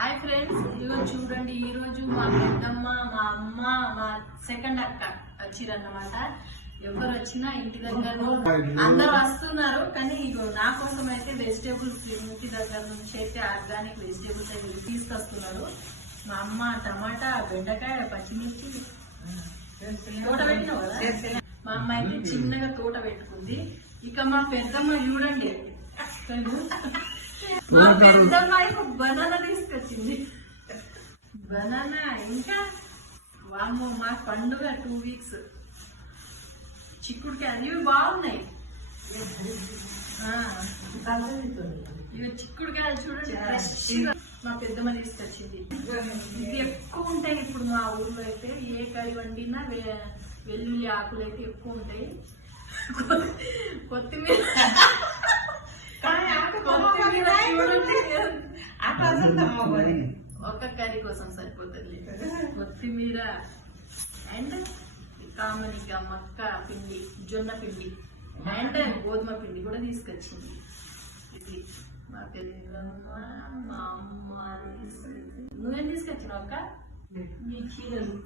Hi friends, ఇదిగో చూడండి. ఈ రోజు మా పెద్దమ్మ, మా అమ్మ, మా సెకండ్ అక్క వచ్చిరన్నమాట. ఎవరు వచ్చినా ఇంటి దగ్గర అందరు వస్తున్నారు. కానీ ఇగో నా కోసం అయితే వెజిటేబుల్స్ ఇంటి దగ్గర నుంచి అయితే ఆర్గానిక్ వెజిటేబుల్స్ అయితే తీసుకొస్తున్నారు. మా అమ్మ టమాటా, బెండకాయ, పచ్చిమిర్చి తోట పెట్టినావు కదా. మా అమ్మ అయితే చిన్నగా తోట పెట్టుకుంది. ఇక మా పెద్దమ్మ చూడండి, మా పెద్దమ్మ బనానా తీసుకొచ్చింది. బనానా ఇంకా వామ్మో, మా పండుగ 2 వీక్స్ చిక్కుడుకాయలు ఇవి బాగున్నాయి. ఇవి చిక్కుడుకాయలు చూడండి, ఫ్రెష్గా మా పెద్దమ్మ తీసుకొచ్చింది. ఇవి ఎక్కువ ఉంటాయి ఇప్పుడు మా ఊర్లో అయితే. ఏ కర్రీ వండినా వెల్లుల్లి ఆకులు అయితే ఎక్కువ ఉంటాయి. కొత్తిమీర ఒక కర్రీ కోసం సరిపోతుంది. కొత్తిమీర అండ్ కామనిక మక్క పిండి, జొన్న పిండి అండ్ గోధుమ పిండి కూడా తీసుకొచ్చింది. ఇది మా పెద్దమ్మ, మా అమ్మ తీసుకొచ్చింది. నువ్వేం తీసుకొచ్చినావు అక్క? మీ చీరలు